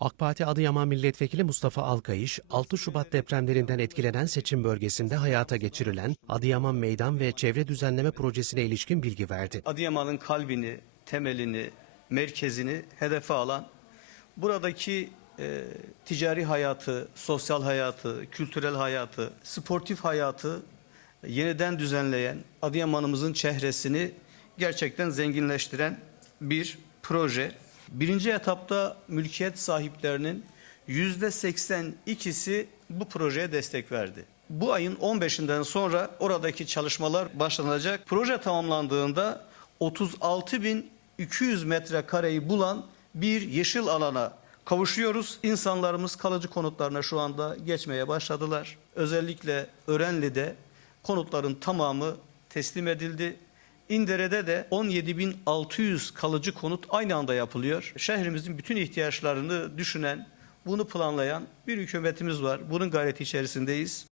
AK Parti Adıyaman Milletvekili Mustafa Alkayış, 6 Şubat depremlerinden etkilenen seçim bölgesinde hayata geçirilen Adıyaman Meydan ve Çevre Düzenleme Projesi'ne ilişkin bilgi verdi. Adıyaman'ın kalbini, temelini, merkezini hedefe alan buradaki e, ticari hayatı, sosyal hayatı, kültürel hayatı, sportif hayatı yeniden düzenleyen Adıyaman'ımızın çehresini gerçekten zenginleştiren bir proje. Birinci etapta mülkiyet sahiplerinin yüzde 82'si bu projeye destek verdi. Bu ayın 15'inden sonra oradaki çalışmalar başlanacak. Proje tamamlandığında 36.200 metrekareyi bulan bir yeşil alana kavuşuyoruz. İnsanlarımız kalıcı konutlarına şu anda geçmeye başladılar. Özellikle Örenli'de konutların tamamı teslim edildi. İndere'de de 17.600 kalıcı konut aynı anda yapılıyor. Şehrimizin bütün ihtiyaçlarını düşünen, bunu planlayan bir hükümetimiz var. Bunun gayreti içerisindeyiz.